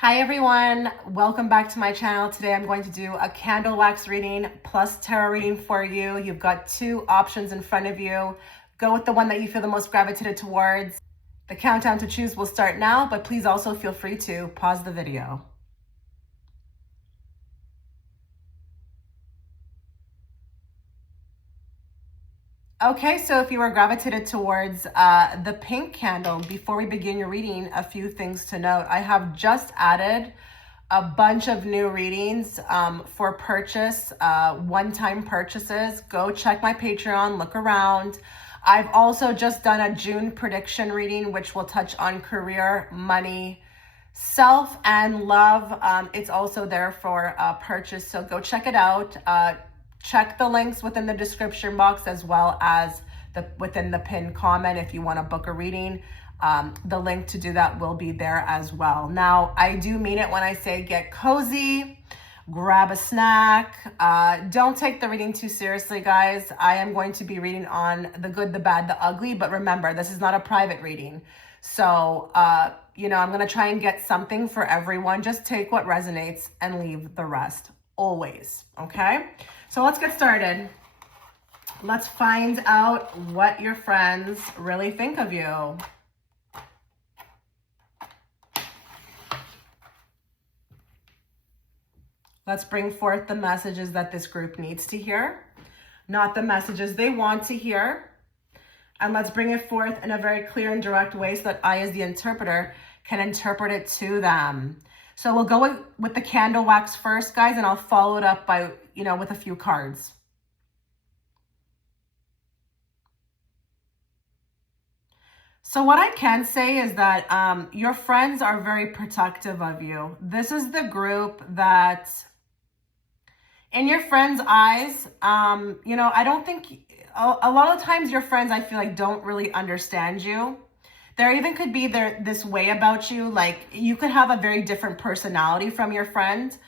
Hi everyone, welcome back to my channel. Today I'm going to do a candle wax reading plus tarot reading for you. You've got two options in front of you. Go with the one that you feel the most gravitated towards. The countdown to choose will start now, but please also feel free to pause the video. Okay, so if you are gravitated towards the pink candle, before we begin your reading, a few things to note. I have just added a bunch of new readings for purchase, one-time purchases. Go check my Patreon, look around. I've also just done a June prediction reading, which will touch on career, money, self, and love. It's also there for purchase, so go check it out. Check the links within the description box as well as within the pinned comment if you want to book a reading. The link to do that will be there as well. Now, I do mean it when I say get cozy, grab a snack. Don't take the reading too seriously, guys. I am going to be reading on the good, the bad, the ugly, but remember, this is not a private reading. So, I'm going to try and get something for everyone. Just take what resonates and leave the rest, always, okay? So let's get started. Let's find out what your friends really think of you. Let's bring forth the messages that this group needs to hear, not the messages they want to hear. And let's bring it forth in a very clear and direct way so that I, as the interpreter, can interpret it to them. So we'll go with the candle wax first, guys, and I'll follow it up by, with a few cards. So what I can say is that your friends are very protective of you. This is the group that, in your friends' eyes, I don't think, a lot of times your friends, I feel like, don't really understand you. There even could be this way about you, like you could have a very different personality from your friends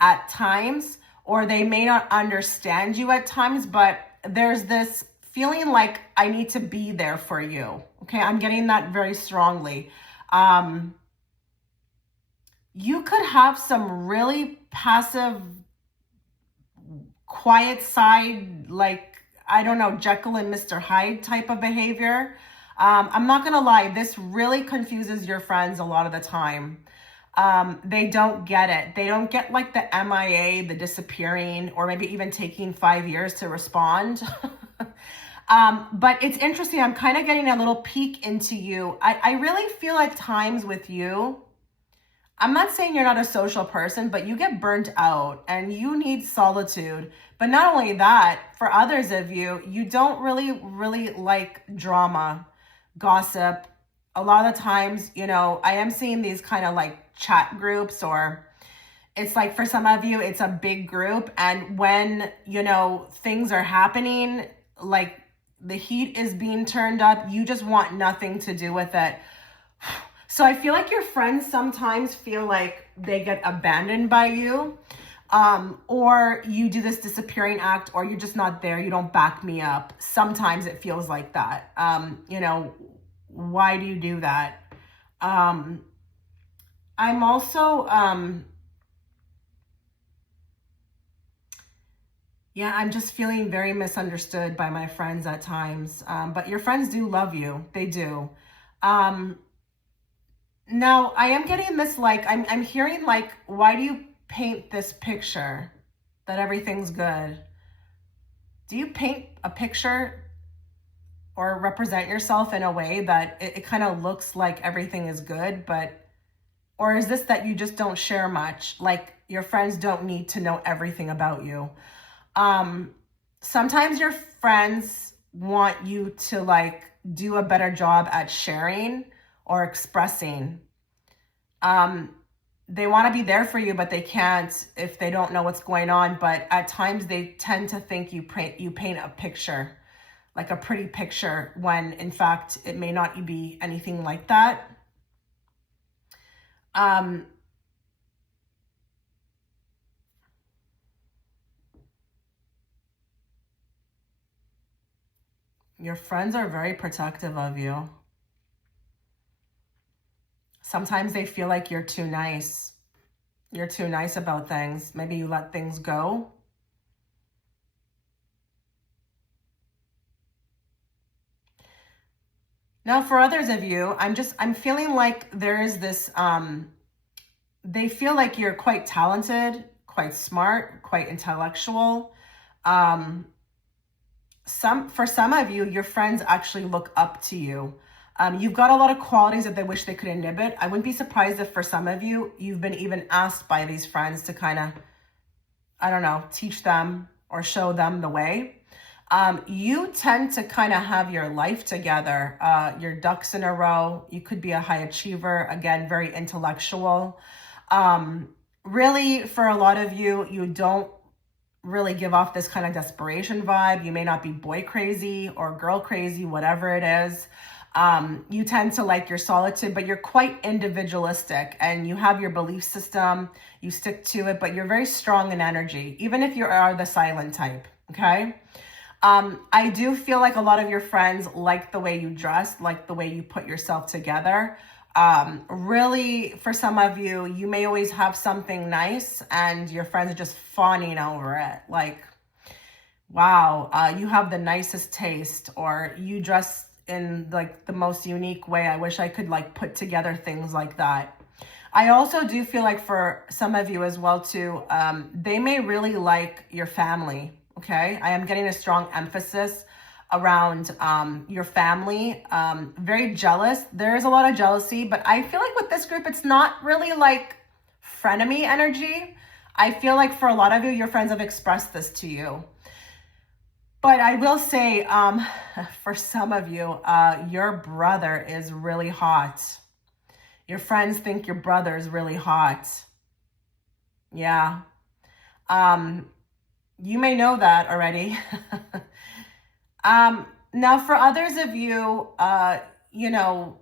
at times, or they may not understand you at times, but there's this feeling like I need to be there for you. Okay, I'm getting that very strongly. You could have some really passive, quiet side, like, I don't know, Jekyll and Mr. Hyde type of behavior. I'm not going to lie, this really confuses your friends a lot of the time. They don't get it. They don't get like the MIA, the disappearing, or maybe even taking 5 years to respond. But it's interesting. I'm kind of getting a little peek into you. I really feel at times with you, I'm not saying you're not a social person, but you get burnt out and you need solitude. But not only that, for others of you, you don't really like drama, gossip. A lot of times, I am seeing these kind of like chat groups, or it's like for some of you, it's a big group. And when, things are happening, like the heat is being turned up, you just want nothing to do with it. So I feel like your friends sometimes feel like they get abandoned by you, or you do this disappearing act, or you're just not there. You don't back me up. Sometimes it feels like that. Why do you do that? I'm also, I'm just feeling very misunderstood by my friends at times. But your friends do love you. They do. Now, I am getting this, like, I'm hearing, like, why do you paint this picture that everything's good? Do you paint a picture or represent yourself in a way that it kind of looks like everything is good, or is this that you just don't share much? Like, your friends don't need to know everything about you. Sometimes your friends want you to, like, do a better job at sharing or expressing. They want to be there for you, but they can't if they don't know what's going on. But at times they tend to think you paint a picture, like a pretty picture, when in fact it may not be anything like that. Your friends are very protective of you. Sometimes they feel like you're too nice. You're too nice about things. Maybe you let things go. Now, for others of you, I'm feeling like there is this, they feel like you're quite talented, quite smart, quite intellectual. Um, for some of you, your friends actually look up to you. You've got a lot of qualities that they wish they could inhibit. I wouldn't be surprised if for some of you, you've been even asked by these friends to kind of, I don't know, teach them or show them the way. You tend to kind of have your life together, your ducks in a row. You could be a high achiever, again, very intellectual. Really, for a lot of you, you don't really give off this kind of desperation vibe. You may not be boy crazy or girl crazy, whatever it is. You tend to like your solitude, but you're quite individualistic and you have your belief system, you stick to it, but you're very strong in energy, even if you are the silent type, okay? I do feel like a lot of your friends like the way you dress, like the way you put yourself together. Really, for some of you, you may always have something nice and your friends are just fawning over it. Like, wow, you have the nicest taste, or you dress in like the most unique way. I wish I could like put together things like that. I also do feel like for some of you as well too, they may really like your family. Okay, I am getting a strong emphasis around your family. Very jealous. There is a lot of jealousy, but I feel like with this group, it's not really like frenemy energy. I feel like for a lot of you, your friends have expressed this to you. But I will say, for some of you, your brother is really hot. Your friends think your brother is really hot. Yeah. You may know that already. Now, for others of you, you know,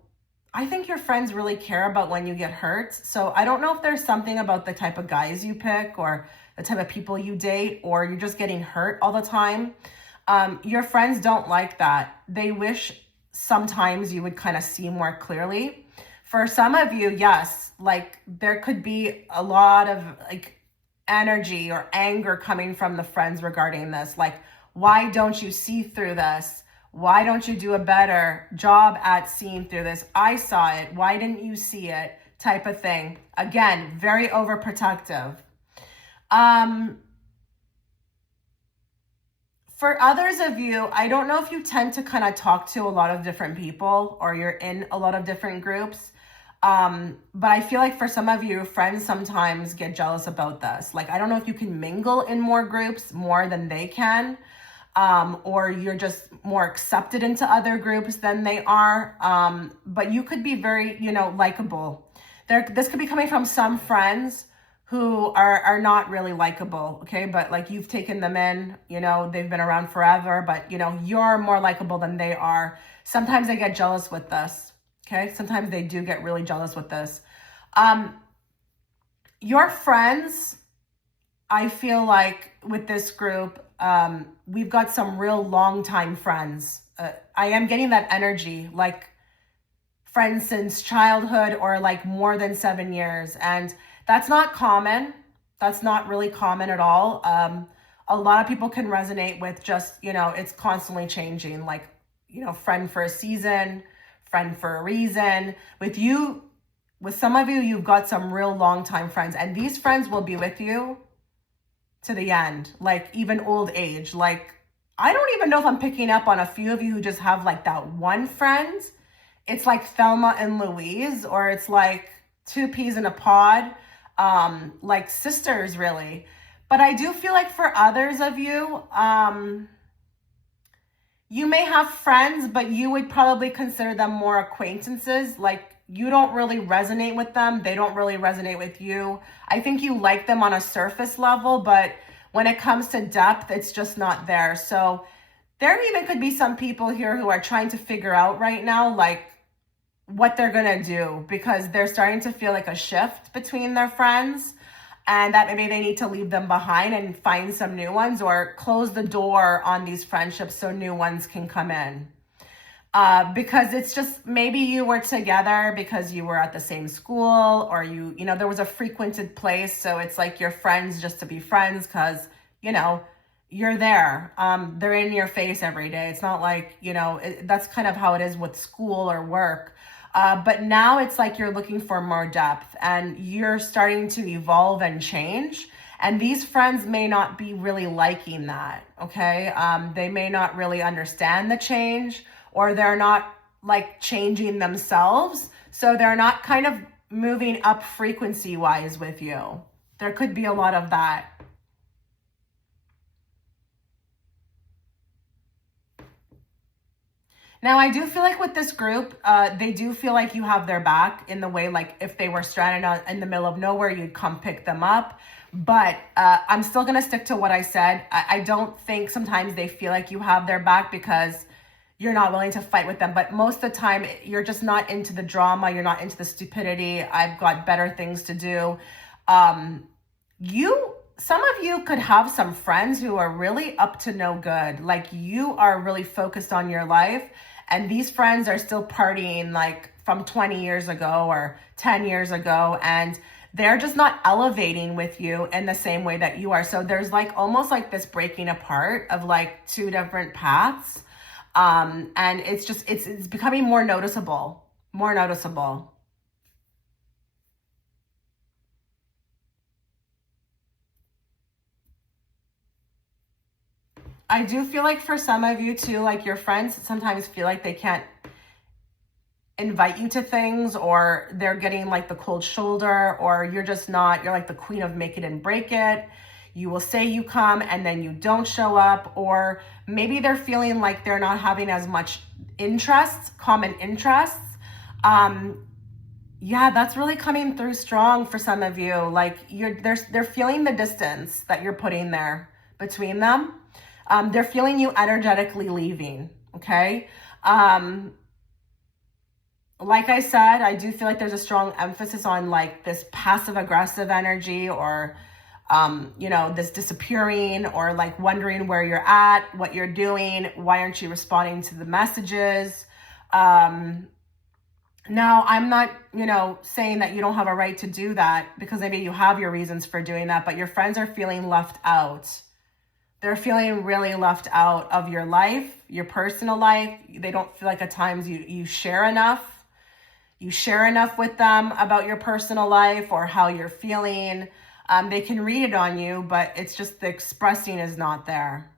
I think your friends really care about when you get hurt. So I don't know if there's something about the type of guys you pick or the type of people you date, or you're just getting hurt all the time. Your friends don't like that. They wish sometimes you would kind of see more clearly. For some of you, yes, like there could be a lot of like energy or anger coming from the friends regarding this. Like, why don't you see through this? Why don't you do a better job at seeing through this? I saw it. Why didn't you see it? Type of thing. Again, very overprotective. For others of you, I don't know if you tend to kind of talk to a lot of different people or you're in a lot of different groups. But I feel like for some of you, friends sometimes get jealous about this. Like, I don't know if you can mingle in more groups more than they can, or you're just more accepted into other groups than they are. But you could be very, you know, likable. This could be coming from some friends who are not really likable, okay? But like you've taken them in, you know, they've been around forever, but you know, you're more likable than they are. Sometimes they get jealous with this, okay? Sometimes they do get really jealous with this. Your friends, I feel like with this group, we've got some real long-time friends. I am getting that energy, like friends since childhood or like more than 7 years. And that's not common. That's not really common at all. A lot of people can resonate with just, you know, it's constantly changing. Like, you know, friend for a season, friend for a reason. With you, with some of you, you've got some real long-time friends. And these friends will be with you to the end, like even old age. Like, I don't even know if I'm picking up on a few of you who just have like that one friend. It's like Thelma and Louise, or it's like two peas in a pod. Like sisters, really. But I do feel like for others of you, you may have friends, but you would probably consider them more acquaintances. Like, you don't really resonate with them. They don't really resonate with you. I think you like them on a surface level, but when it comes to depth, it's just not there. So there even could be some people here who are trying to figure out right now, like, what they're gonna do, because they're starting to feel like a shift between their friends, and that maybe they need to leave them behind and find some new ones, or close the door on these friendships so new ones can come in. Because it's just maybe you were together because you were at the same school, or there was a frequented place. So it's like you're friends just to be friends because, you're there. They're in your face every day. It's not like, that's kind of how it is with school or work. But now it's like you're looking for more depth and you're starting to evolve and change. And these friends may not be really liking that, okay? They may not really understand the change, or they're not like changing themselves. So they're not kind of moving up frequency wise with you. There could be a lot of that. Now, I do feel like with this group, they do feel like you have their back in the way, like if they were stranded in the middle of nowhere, you'd come pick them up. But I'm still going to stick to what I said. I don't think sometimes they feel like you have their back because you're not willing to fight with them. But most of the time, you're just not into the drama. You're not into the stupidity. I've got better things to do. Some of you could have some friends who are really up to no good. Like you are really focused on your life, and these friends are still partying like from 20 years ago or 10 years ago, and they're just not elevating with you in the same way that you are. So there's like almost like this breaking apart of like two different paths. And it's becoming more noticeable, more noticeable. I do feel like for some of you too, like your friends sometimes feel like they can't invite you to things, or they're getting like the cold shoulder, or you're like the queen of make it and break it. You will say you come and then you don't show up, or maybe they're feeling like they're not having as much common interests. Yeah, that's really coming through strong for some of you. Like they're feeling the distance that you're putting there between them. They're feeling you energetically leaving. Okay. Like I said, I do feel like there's a strong emphasis on like this passive aggressive energy, or this disappearing, or like wondering where you're at, what you're doing, why aren't you responding to the messages? Now, I'm not, saying that you don't have a right to do that, because maybe you have your reasons for doing that, but your friends are feeling left out. They're feeling really left out of your life, your personal life. They don't feel like at times you share enough. You share enough with them about your personal life or how you're feeling. They can read it on you, but it's just the expressing is not there.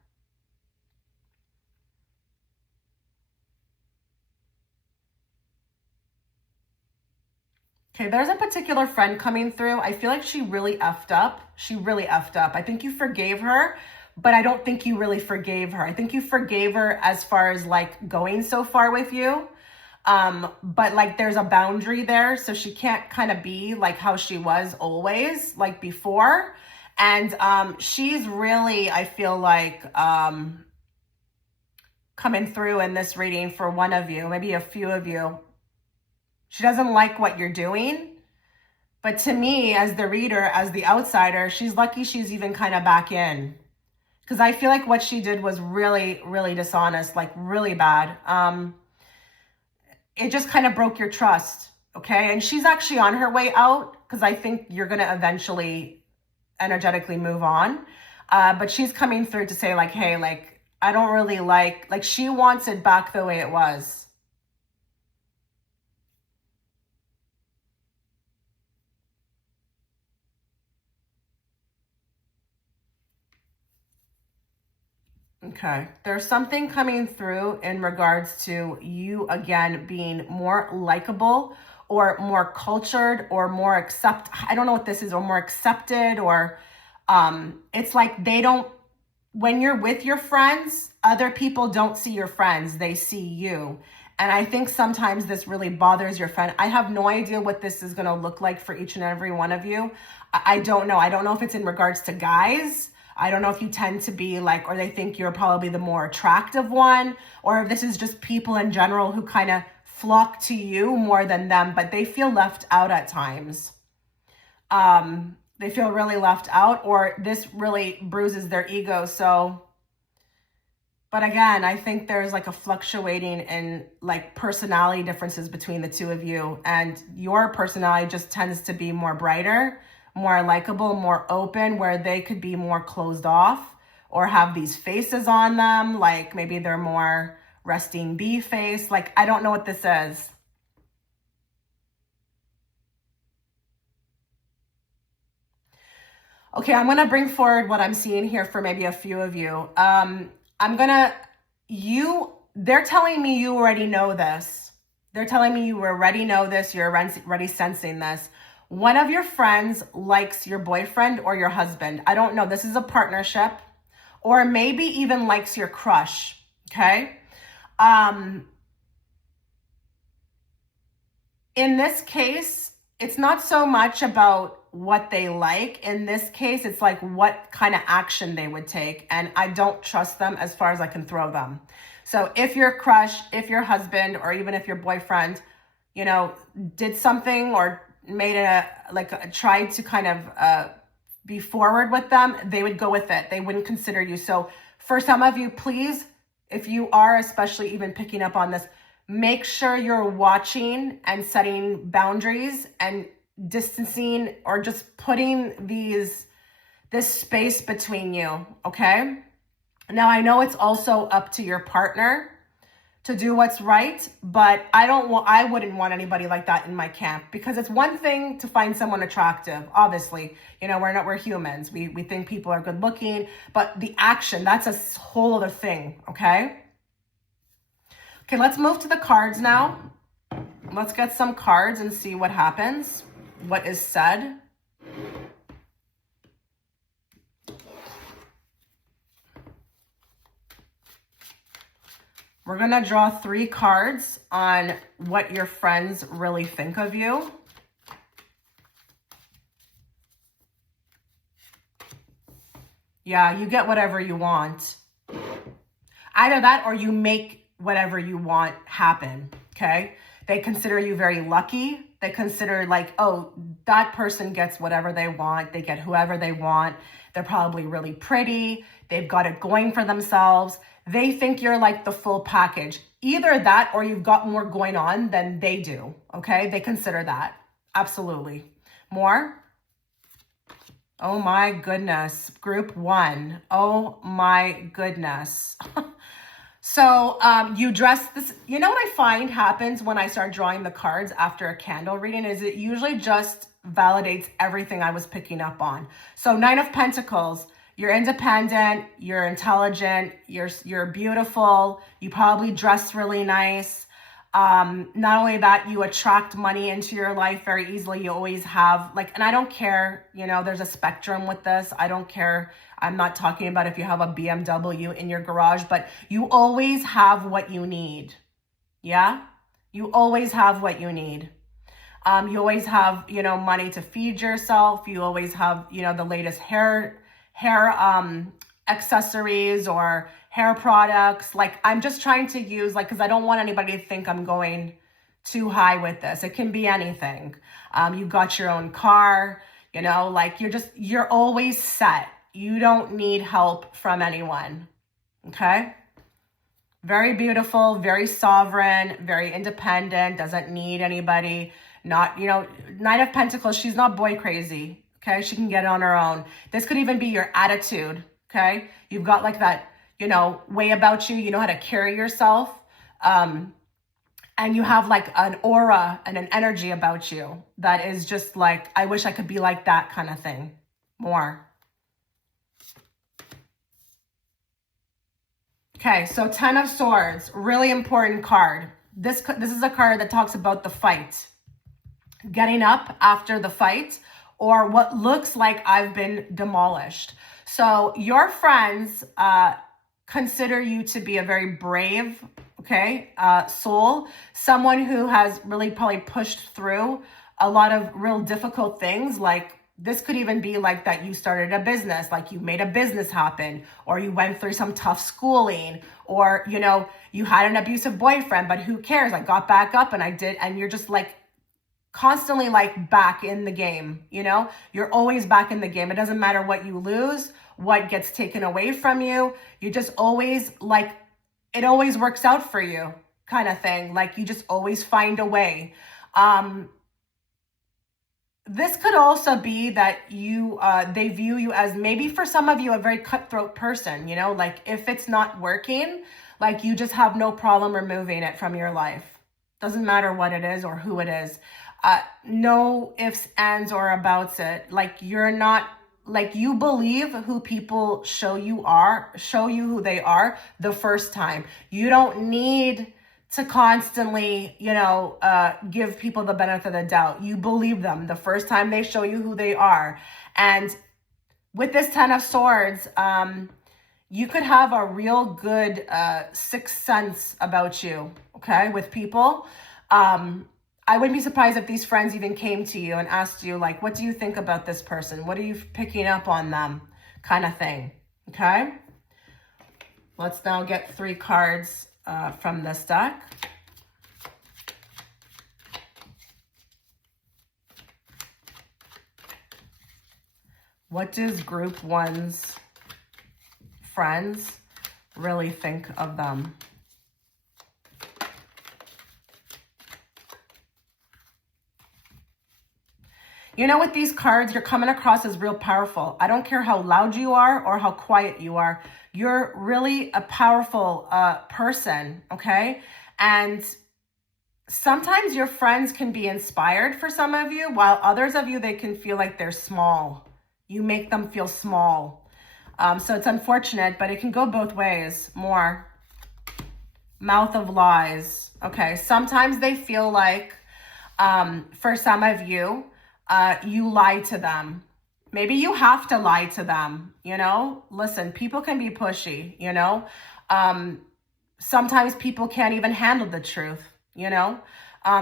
Okay, there's a particular friend coming through. I feel like she really effed up. She really effed up. I think you forgave her, but I don't think you really forgave her. I think you forgave her as far as like going so far with you. But like there's a boundary there, so she can't kind of be like how she was always, like before. And she's really, I feel like, coming through in this reading for one of you, maybe a few of you. She doesn't like what you're doing. But to me, as the reader, as the outsider, she's lucky she's even kind of back in. Because I feel like what she did was really, really dishonest, like really bad. It just kind of broke your trust, okay? And she's actually on her way out, because I think you're going to eventually energetically move on. But she's coming through to say like, hey, like, I don't really like she wants it back the way it was. Okay, there's something coming through in regards to you again being more likable, or more cultured, or more I don't know what this is, or more accepted, or it's like when you're with your friends, other people don't see your friends, they see you. And I think sometimes this really bothers your friend. I have no idea what this is going to look like for each and every one of you. I don't know. I don't know if it's in regards to guys. I don't know if you tend to be like, or they think you're probably the more attractive one, or if this is just people in general who kind of flock to you more than them, but they feel left out at times. They feel really left out, or this really bruises their ego. So But again, I think there's like a fluctuating in like personality differences between the two of you. And your personality just tends to be more brighter, more likable, more open, where they could be more closed off or have these faces on them. Like maybe they're more resting bee face. Like, I don't know what this is. Okay, I'm gonna bring forward what I'm seeing here for maybe a few of you. They're telling me you already know this. They're telling me you already know this, you're already sensing this. One of your friends likes your boyfriend or your husband. I don't know, this is a partnership. Or maybe even likes your crush, okay? In this case, it's not so much about what they like. In this case, it's like what kind of action they would take. And I don't trust them as far as I can throw them. So if your crush, if your husband, or even if your boyfriend, did something or tried to kind of be forward with them, they would go with it. They wouldn't consider you. So for some of you, please, if you are especially even picking up on this, make sure you're watching and setting boundaries and distancing or just putting this space between you, okay? Now, I know it's also up to your partner to do what's right, but I wouldn't want anybody like that in my camp, because it's one thing to find someone attractive. Obviously, we're humans. We think people are good looking, but the action, that's a whole other thing, okay? Okay, let's move to the cards now. Let's get some cards and see what happens, what is said. We're going to draw 3 cards on what your friends really think of you. Yeah, you get whatever you want. Either that or you make whatever you want happen, okay? They consider you very lucky. They consider like, oh, that person gets whatever they want. They get whoever they want. They're probably really pretty. They've got it going for themselves. They think you're like the full package. Either that or you've got more going on than they do, okay? They consider that. Absolutely. More? Oh my goodness. Group 1. Oh my goodness. So you dress this, you know what I find happens when I start drawing the cards after a candle reading is it usually just validates everything I was picking up on. So 9 of Pentacles, you're independent, you're intelligent, you're beautiful, you probably dress really nice. Not only that, you attract money into your life very easily. You always have and I don't care, there's a spectrum with this. I don't care. I'm not talking about if you have a BMW in your garage, but you always have what you need. Yeah. You always have what you need. You always have, money to feed yourself. You always have, the latest hair accessories or hair products. I'm just trying to use because I don't want anybody to think I'm going too high with this. It can be anything. You got your own car, you're always set. You don't need help from anyone. Okay. Very beautiful, very sovereign, very independent, doesn't need anybody. Not, 9 of Pentacles, she's not boy crazy. Okay. She can get it on her own. This could even be your attitude. Okay. You've got that, way about you. You know how to carry yourself. And you have an aura and an energy about you that is just I wish I could be like that kind of thing. More. Okay, so 10 of Swords, really important card. This is a card that talks about the fight. Getting up after the fight, or what looks like I've been demolished. So your friends consider you to be a very brave, soul. Someone who has really probably pushed through a lot of real difficult things. This could even be that you started a business, you made a business happen, or you went through some tough schooling, or, you had an abusive boyfriend, but who cares? I got back up and you're just constantly back in the game, you're always back in the game. It doesn't matter what you lose, what gets taken away from you. You're just always it always works out for you kind of thing. Like you just always find a way. This could also be that they view you as, maybe for some of you, a very cutthroat person, you know, like if it's not working, like you just have no problem removing it from your life. Doesn't matter what it is or who it is. No ifs, ands, or abouts it. Like you're not, like you believe who people show you who they are the first time. You don't need to constantly, give people the benefit of the doubt. You believe them the first time they show you who they are. And with this Ten of Swords, you could have a real good sixth sense about you, okay, with people. I wouldn't be surprised if these friends even came to you and asked you, like, what do you think about this person? What are you picking up on them? Kind of thing, okay? Let's now get 3 cards from this deck. What does group 1's friends really think of them? You know, with these cards, you're coming across as real powerful. I don't care how loud you are or how quiet you are. You're really a powerful person, okay? And sometimes your friends can be inspired for some of you, while others of you, they can feel like they're small. You make them feel small. So it's unfortunate, but it can go both ways. More. Mouth of lies. Okay, sometimes they feel like, for some of you, you lie to them. Maybe you have to lie to them, you know? Listen, people can be pushy, you know? Sometimes people can't even handle the truth, you know?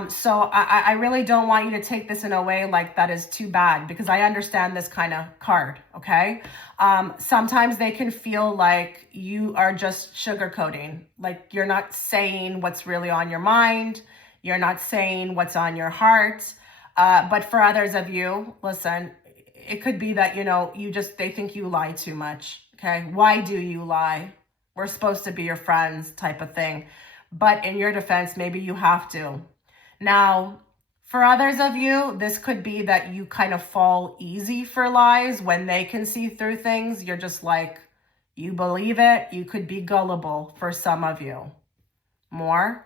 So I really don't want you to take this in a way like that is too bad, because I understand this kind of card, okay? Sometimes they can feel like you are just sugarcoating, like you're not saying what's really on your mind. You're not saying what's on your heart. But for others of you, listen, it could be that, they think you lie too much, okay? Why do you lie? We're supposed to be your friends type of thing. But in your defense, maybe you have to. Now, for others of you, this could be that you kind of fall easy for lies when they can see through things. You're just like, you believe it. You could be gullible for some of you. More.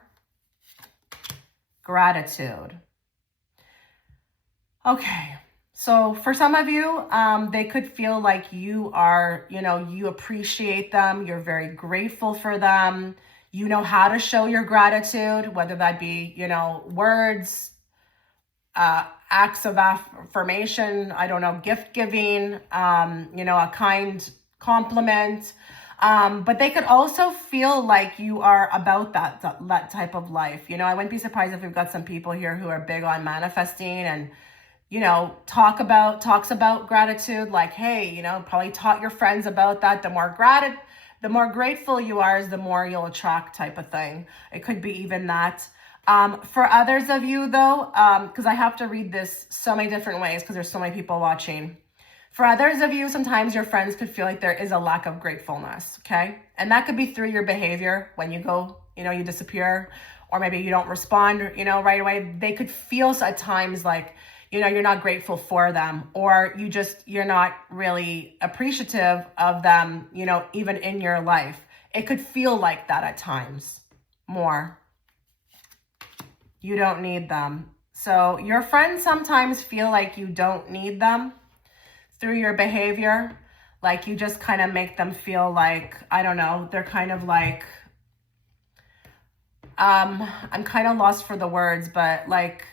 Gratitude. Okay, so for some of you, they could feel like you are, you appreciate them. You're very grateful for them. You know how to show your gratitude, whether that be, words, acts of affirmation, I don't know, gift giving, a kind compliment. But they could also feel like you are about that type of life. I wouldn't be surprised if we've got some people here who are big on manifesting and, talks about gratitude, like, hey, probably taught your friends about that. The more grateful you are, is the more you'll attract type of thing. It could be even that. For others of you though, because I have to read this so many different ways because there's so many people watching. For others of you, sometimes your friends could feel like there is a lack of gratefulness, okay? And that could be through your behavior when you go, you disappear, or maybe you don't respond, right away. They could feel at times like, you're not grateful for them, or you're not really appreciative of them, even in your life. It could feel like that at times. More. You don't need them. So your friends sometimes feel like you don't need them through your behavior. Like you just kind of make them feel like, I don't know, they're kind of like, I'm kind of lost for the words, but like,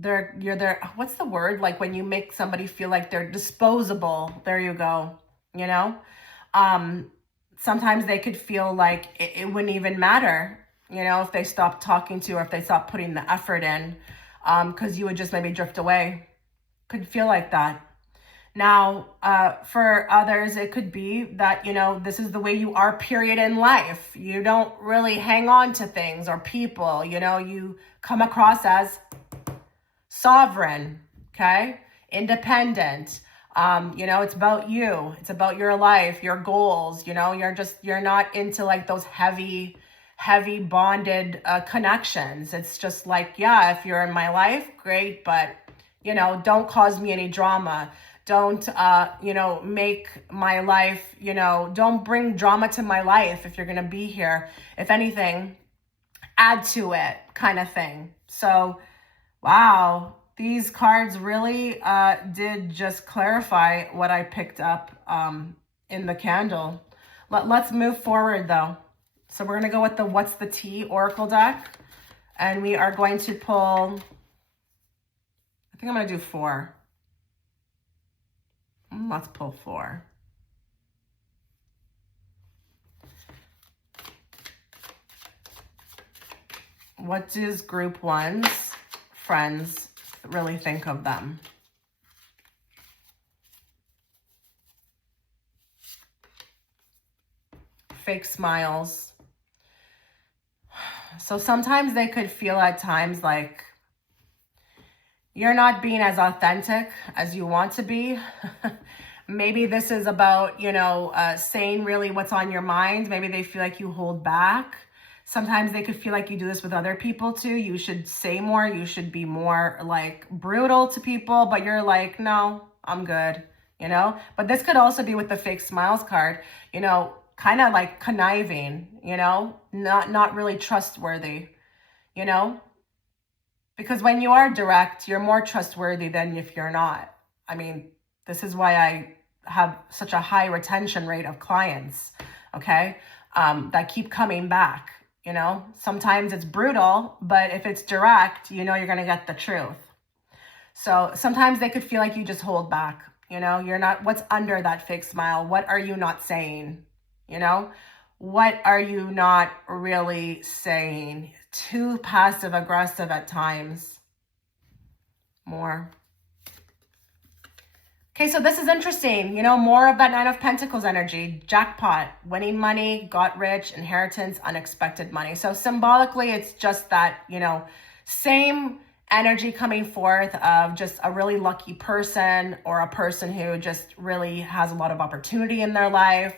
you're there. What's the word? Like when you make somebody feel like they're disposable. There you go. Sometimes they could feel like it wouldn't even matter, if they stopped talking to you or if they stopped putting the effort in, because you would just maybe drift away. Could feel like that. Now, for others, it could be that, this is the way you are, period, in life. You don't really hang on to things or people, you come across as sovereign, okay? Independent. It's about you. It's about your life, your goals. You're not into like those heavy bonded connections. It's just like, yeah, if you're in my life, great, but don't cause me any drama. Don't make my life, don't bring drama to my life if you're going to be here. If anything, add to it, kind of thing. So, wow, these cards really did just clarify what I picked up in the candle. Let's move forward though. So we're going to go with the What's the Tea Oracle deck. And we are going to pull, I think I'm going to do 4. Let's pull 4. What does group 1's friends really think of them? Fake smiles. So sometimes they could feel at times like you're not being as authentic as you want to be. Maybe this is about, saying really what's on your mind. Maybe they feel like you hold back. Sometimes they could feel like you do this with other people too. You should say more. You should be more like brutal to people, but you're like, no, I'm good, But this could also be with the fake smiles card, kind of like conniving, not really trustworthy, because when you are direct, you're more trustworthy than if you're not. I mean, this is why I have such a high retention rate of clients, okay, that keep coming back. Sometimes it's brutal, but if it's direct, you're going to get the truth. So sometimes they could feel like you just hold back, you're not, what's under that fake smile? What are you not saying? What are you not really saying? Too passive aggressive at times. More. Okay, so this is interesting. More of that Nine of Pentacles energy. Jackpot, winning money, got rich, inheritance, unexpected money. So symbolically, it's just that, same energy coming forth of just a really lucky person or a person who just really has a lot of opportunity in their life.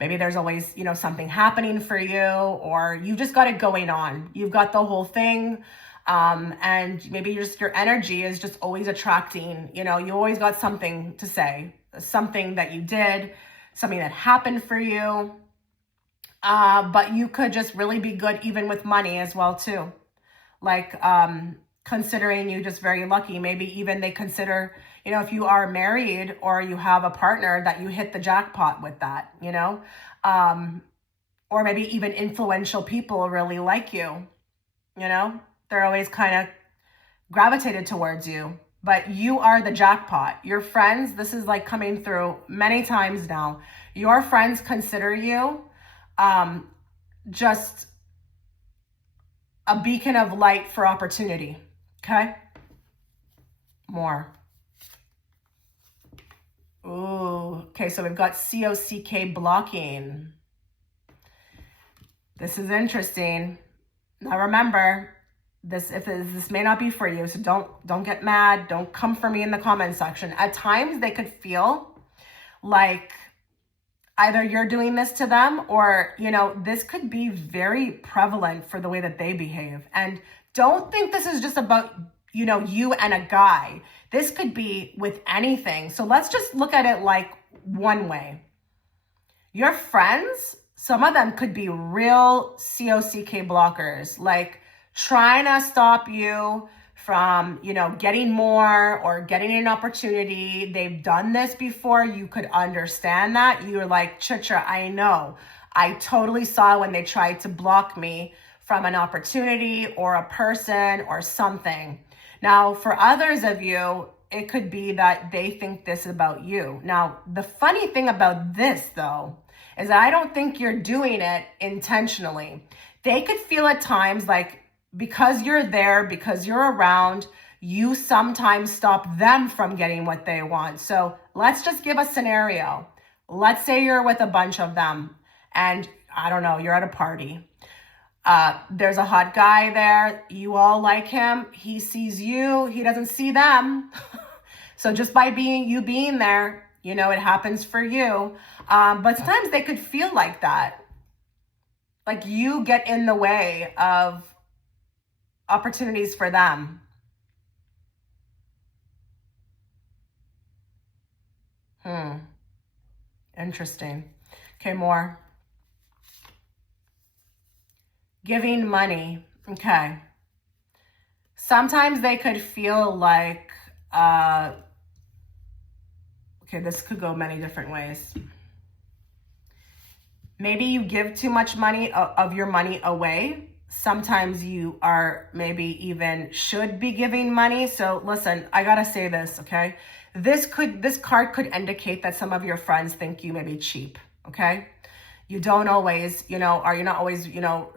Maybe there's always, something happening for you, or you just got it going on. You've got the whole thing. And maybe your energy is just always attracting, you always got something to say, something that you did, something that happened for you. But you could just really be good even with money as well too. Like, considering you just very lucky, maybe even they consider, if you are married or you have a partner, that you hit the jackpot with that, or maybe even influential people really like you, they're always kind of gravitated towards you, but you are the jackpot. Your friends, this is like coming through many times now. Your friends consider you just a beacon of light for opportunity. Okay. More. Ooh. Okay. So we've got COCK blocking. This is interesting. Now remember, this may not be for you, so don't get mad. Don't come for me in the comment section. At times they could feel like either you're doing this to them, or this could be very prevalent for the way that they behave. And don't think this is just about you and a guy. This could be with anything. So let's just look at it like one way. Your friends, some of them could be real COCK blockers, like trying to stop you from, getting more or getting an opportunity. They've done this before. You could understand that. You're like, Chitra, I know. I totally saw when they tried to block me from an opportunity or a person or something. Now, for others of you, it could be that they think this is about you. Now, the funny thing about this, though, is that I don't think you're doing it intentionally. They could feel at times like, because you're there, because you're around, you sometimes stop them from getting what they want. So let's just give a scenario. Let's say you're with a bunch of them and I don't know, you're at a party. There's a hot guy there. You all like him. He sees you. He doesn't see them. So just by being there, you know, it happens for you. But sometimes they could feel like that. Like you get in the way of opportunities for them. Interesting. Okay, more. Giving money. Okay. Sometimes they could feel like, okay, this could go many different ways. Maybe you give too much money of your money away. Sometimes you are maybe even should be giving money. So listen, I gotta say this, okay? This card could indicate that some of your friends think you may be cheap, okay? You don't always, you know, or you're not always, you know,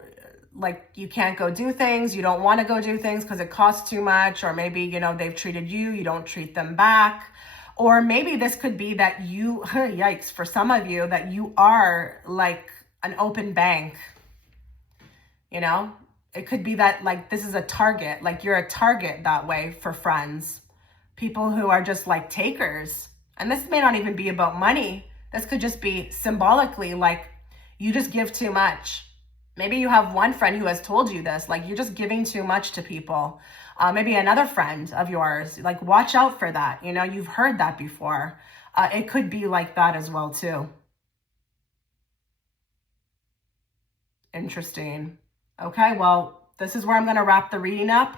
like you can't go do things. You don't want to go do things because it costs too much, or maybe, you know, they've treated you, you don't treat them back. Or maybe this could be that you, yikes, for some of you, that you are like an open bank. You know, it could be that like this is a target, like you're a target that way for friends, people who are just like takers. And this may not even be about money. This could just be symbolically like you just give too much. Maybe you have one friend who has told you this, like you're just giving too much to people. Maybe another friend of yours, like watch out for that. You know, you've heard that before. It could be like that as well too. Interesting. Okay, well, this is where I'm going to wrap the reading up.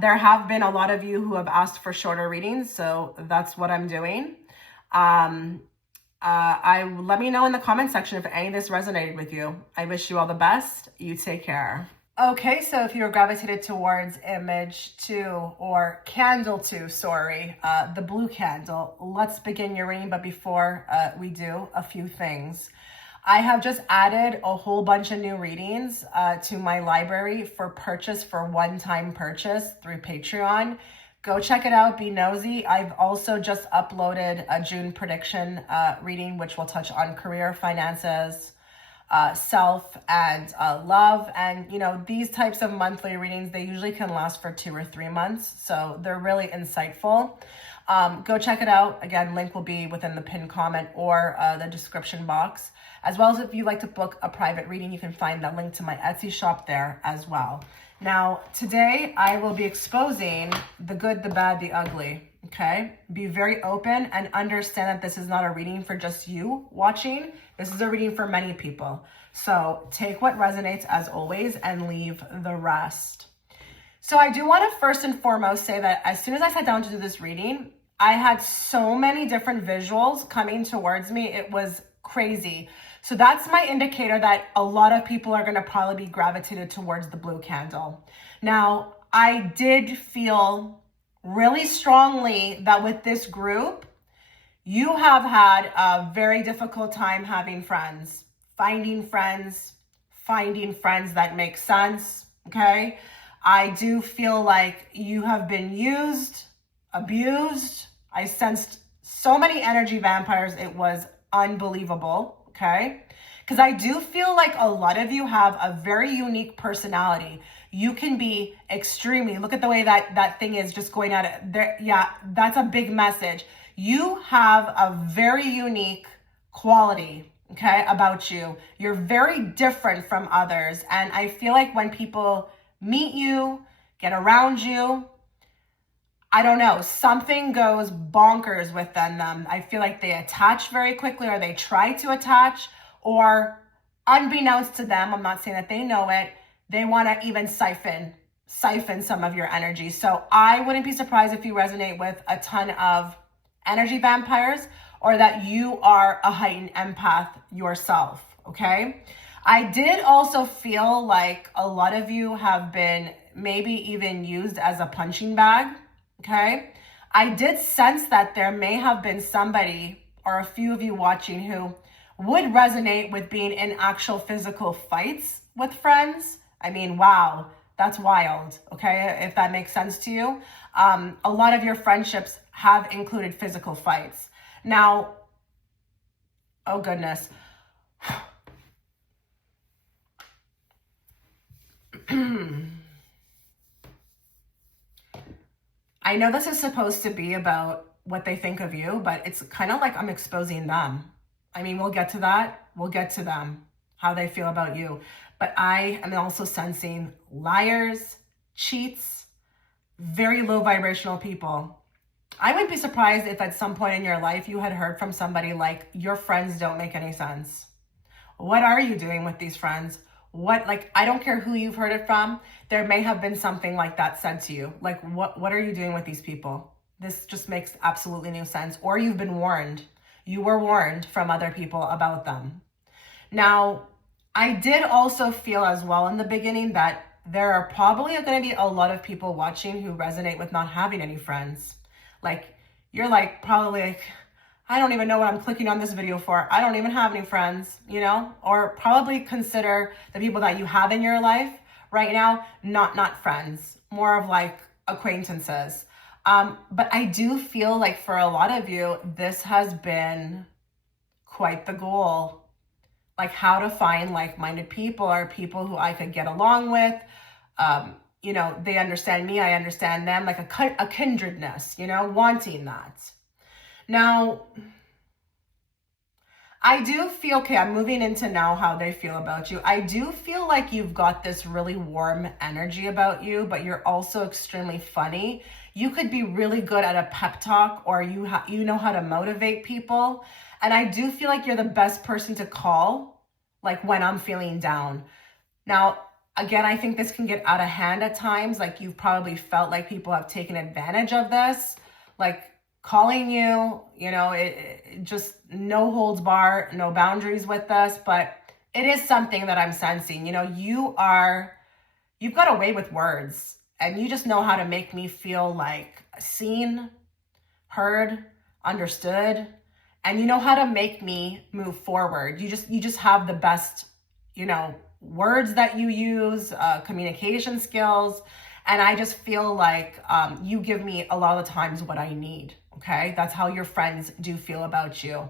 There have been a lot of you who have asked for shorter readings, so that's what I'm doing. Let me know in the comment section if any of this resonated with you. I wish you all the best. You take care. Okay, so if you're gravitated towards image 2 or candle 2, sorry, the blue candle, let's begin your reading. But before we do, a few things. I have just added a whole bunch of new readings to my library for purchase, for one-time purchase through Patreon. Go check it out, be nosy. I've also just uploaded a June prediction reading, which will touch on career, finances, self, and love. And, you know, these types of monthly readings, they usually can last for 2 or 3 months. So they're really insightful. Go check it out. Again, link will be within the pinned comment or the description box. As well as if you'd like to book a private reading, you can find the link to my Etsy shop there as well. Now, today I will be exposing the good, the bad, the ugly, okay? Be very open and understand that this is not a reading for just you watching. This is a reading for many people. So take what resonates as always and leave the rest. So I do want to first and foremost say that as soon as I sat down to do this reading, I had so many different visuals coming towards me. It was crazy. So that's my indicator that a lot of people are going to probably be gravitated towards the blue candle. Now, I did feel really strongly that with this group, you have had a very difficult time having friends, finding friends that make sense, okay? I do feel like you have been used, abused. I sensed so many energy vampires. It was unbelievable. Okay, because I do feel like a lot of you have a very unique personality. You can be extremely, look at the way that thing is just going at it there. Yeah, that's a big message. You have a very unique quality, okay, about you. You're very different from others. And I feel like when people meet you, get around you, I don't know, something goes bonkers within them. I feel like they attach very quickly, or they try to attach, or unbeknownst to them, I'm not saying that they know it, they want to even siphon some of your energy. So I wouldn't be surprised if you resonate with a ton of energy vampires, or that you are a heightened empath yourself, okay? I did also feel like a lot of you have been maybe even used as a punching bag. Okay, I did sense that there may have been somebody or a few of you watching who would resonate with being in actual physical fights with friends. I mean, wow, that's wild. Okay, if that makes sense to you. A lot of your friendships have included physical fights. Now, oh goodness. I know this is supposed to be about what they think of you, but it's kind of like I'm exposing them. I mean, we'll get to that. We'll get to them, how they feel about you. But I am also sensing liars, cheats, very low vibrational people. I wouldn't be surprised if at some point in your life you had heard from somebody like, your friends don't make any sense. What are you doing with these friends? What, like, I don't care who you've heard it from. There may have been something like that said to you. Like, what are you doing with these people? This just makes absolutely no sense. Or you've been warned. You were warned from other people about them. Now, I did also feel as well in the beginning that there are probably going to be a lot of people watching who resonate with not having any friends. Like, you're like, probably like, I don't even know what I'm clicking on this video for. I don't even have any friends, you know? Or probably consider the people that you have in your life right now not friends, more of like acquaintances. But I do feel like for a lot of you, this has been quite the goal. Like how to find like-minded people or people who I could get along with. You know, they understand me, I understand them, like a kindredness, you know, wanting that. Now, I do feel, okay, I'm moving into now how they feel about you. I do feel like you've got this really warm energy about you, but you're also extremely funny. You could be really good at a pep talk, or you know how to motivate people. And I do feel like you're the best person to call, like when I'm feeling down. Now, again, I think this can get out of hand at times. Like you've probably felt like people have taken advantage of this, like calling you, you know, it just no holds bar, no boundaries with this, but it is something that I'm sensing. You know, you've got a way with words, and you just know how to make me feel like seen, heard, understood, and you know how to make me move forward. You just have the best, you know, words that you use, communication skills. And I just feel like you give me a lot of the times what I need. Okay. That's how your friends do feel about you.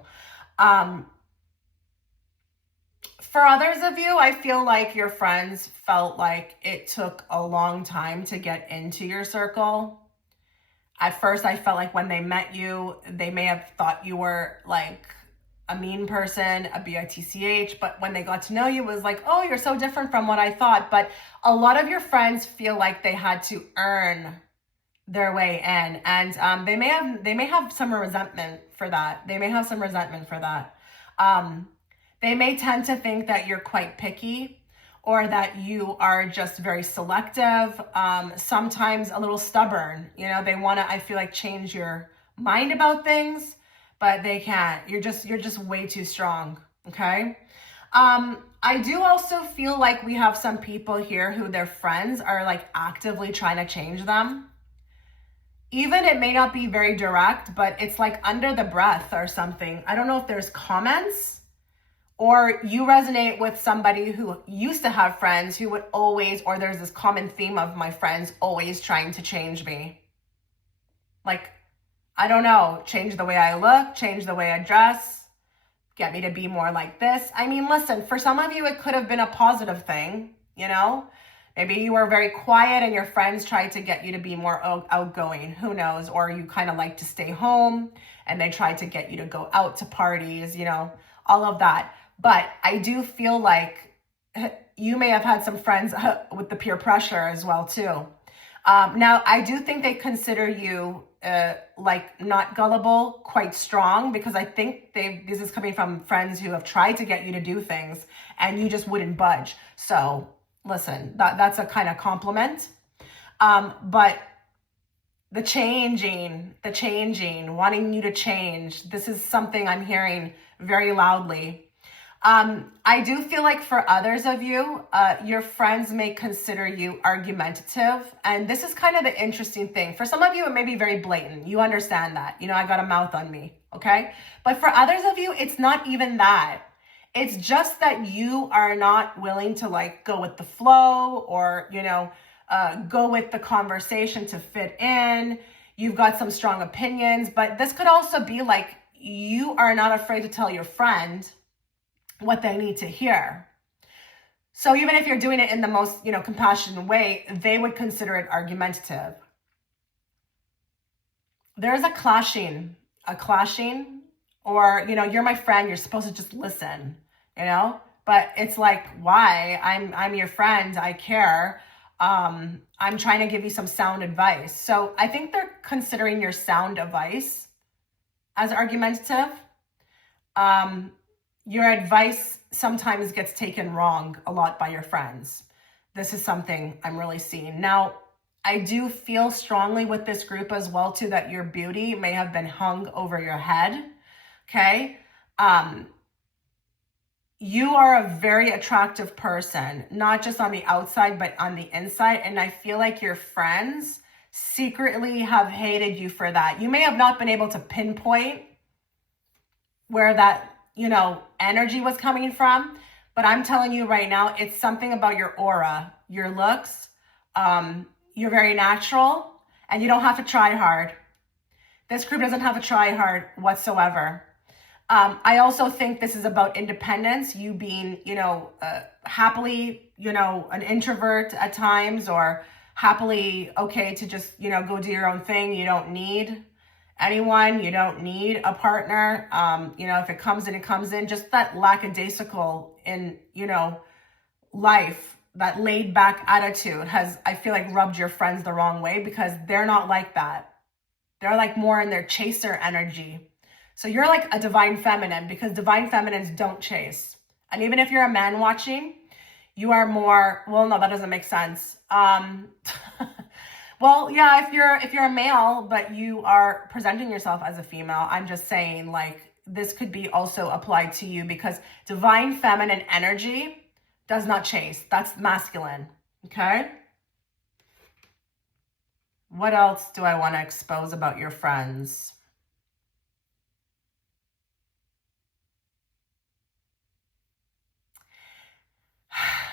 For others of you, I feel like your friends felt like it took a long time to get into your circle. At first, I felt like when they met you, they may have thought you were like a mean person, a bitch, but when they got to know you, it was like, oh, you're so different from what I thought. But a lot of your friends feel like they had to earn their way in, and they may have some resentment for that. They may have some resentment for that. They may tend to think that you're quite picky, or that you are just very selective, sometimes a little stubborn. You know, they want to, I feel like, change your mind about things, but they can't. You're just way too strong, okay? I do also feel like we have some people here who their friends are like actively trying to change them. Even it may not be very direct, but it's like under the breath or something. I don't know if there's comments, or you resonate with somebody who used to have friends who would always, or there's this common theme of my friends always trying to change me. Like, I don't know, change the way I look, change the way I dress, get me to be more like this. I mean, listen, for some of you, it could have been a positive thing, you know? Maybe you were very quiet and your friends tried to get you to be more outgoing, who knows? Or you kind of like to stay home and they tried to get you to go out to parties, you know, all of that. But I do feel like you may have had some friends with the peer pressure as well too. Now, I do think they consider you like not gullible, quite strong, because I think this is coming from friends who have tried to get you to do things and you just wouldn't budge. So listen, that's a kind of compliment. But the changing, wanting you to change, this is something I'm hearing very loudly. I do feel like for others of you, your friends may consider you argumentative. And this is kind of the interesting thing. For some of you, it may be very blatant. You understand that. You know, I got a mouth on me. Okay. But for others of you, it's not even that. It's just that you are not willing to like go with the flow, or, you know, go with the conversation to fit in. You've got some strong opinions, but this could also be like you are not afraid to tell your friend what they need to hear. So even if you're doing it in the most, you know, compassionate way, they would consider it argumentative. there's a clashing, or, you're my friend, you're supposed to just listen, but it's like, why? I'm your friend, I care. I'm trying to give you some sound advice. So I think they're considering your sound advice as argumentative. Your advice sometimes gets taken wrong a lot by your friends. This is something I'm really seeing. Now, I do feel strongly with this group as well, too, that your beauty may have been hung over your head, okay? You are a very attractive person, not just on the outside, but on the inside. And I feel like your friends secretly have hated you for that. You may have not been able to pinpoint where that, energy was coming from, but I'm telling you right now, it's something about your aura, your looks. You're very natural, and you don't have to try hard. This group doesn't have to try hard whatsoever. I also think this is about independence, you being, happily, an introvert at times, or happily okay to just, go do your own thing. You don't need anyone. You don't need a partner. If it comes in, it comes in. Just that lackadaisical in, life, that laid back attitude has, I feel like, rubbed your friends the wrong way, because they're not like that. They're like more in their chaser energy. So you're like a divine feminine, because divine feminines don't chase. And even if you're a man watching, you are more, well, no, that doesn't make sense. Well, yeah, if you're a male, but you are presenting yourself as a female, I'm just saying, like, this could be also applied to you, because divine feminine energy does not chase. That's masculine, okay? What else do I want to expose about your friends?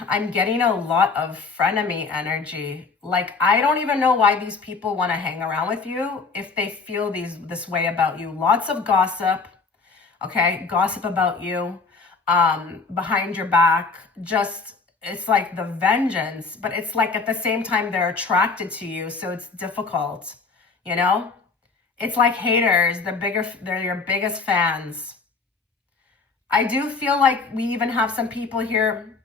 I'm getting a lot of frenemy energy. Like, I don't even know why these people want to hang around with you if they feel this way about you. Lots of gossip, okay? Gossip about you, behind your back. Just, it's like the vengeance, but it's like at the same time they're attracted to you, so it's difficult, It's like haters. They're your biggest fans. I do feel like we even have some people here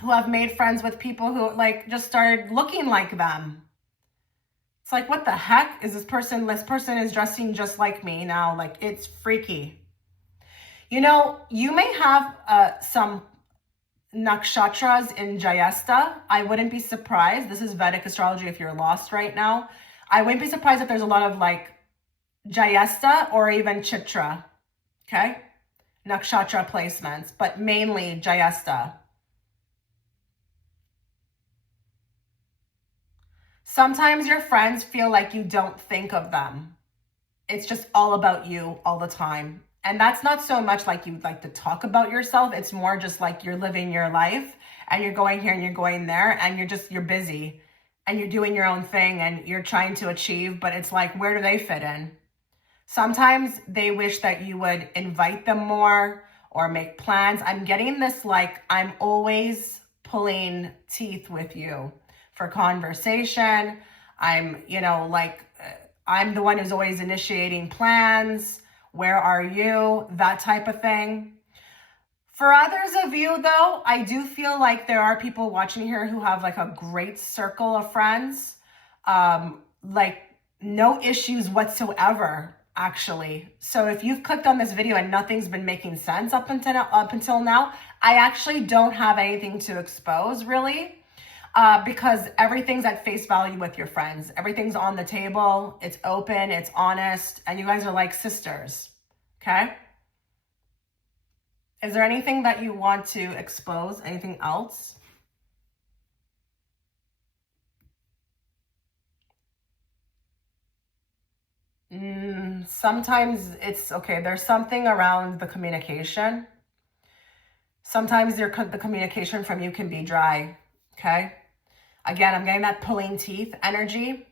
who have made friends with people who like just started looking like them. It's like, what the heck is this person? This person is dressing just like me now. Like, it's freaky. You may have some nakshatras in Jayesta. I wouldn't be surprised. This is Vedic astrology if you're lost right now. I wouldn't be surprised if there's a lot of like Jayesta or even Chitra, okay? Nakshatra placements, but mainly Jayesta. Sometimes your friends feel like you don't think of them. It's just all about you all the time. And that's not so much like you like to talk about yourself. It's more just like you're living your life, and you're going here and you're going there, and you're busy, and you're doing your own thing, and you're trying to achieve, but it's like, where do they fit in? Sometimes they wish that you would invite them more or make plans. I'm getting this, like, I'm always pulling teeth with you for conversation. I'm the one who's always initiating plans. Where are you? That type of thing. For others of you, though, I do feel like there are people watching here who have like a great circle of friends. Like, no issues whatsoever, actually. So if you've clicked on this video and nothing's been making sense up until now, I actually don't have anything to expose, really. Because everything's at face value with your friends. Everything's on the table. It's open. It's honest. And you guys are like sisters. Okay? Is there anything that you want to expose? Anything else? Sometimes it's okay. There's something around the communication. Sometimes the communication from you can be dry. Okay? Again, I'm getting that pulling teeth energy.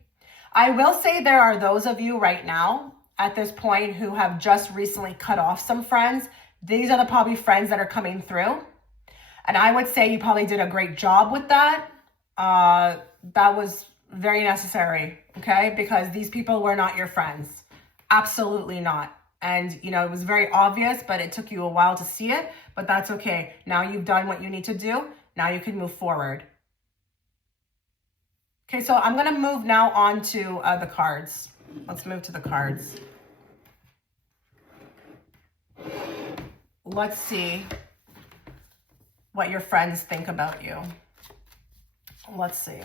I will say there are those of you right now at this point who have just recently cut off some friends. These are probably friends that are coming through. And I would say you probably did a great job with that. That was very necessary, okay? Because these people were not your friends. Absolutely not. And, you know, it was very obvious, but it took you a while to see it, but that's okay. Now you've done what you need to do. Now you can move forward. Okay, so I'm going to move now on to the cards. Let's move to the cards. Let's see what your friends think about you. Let's see.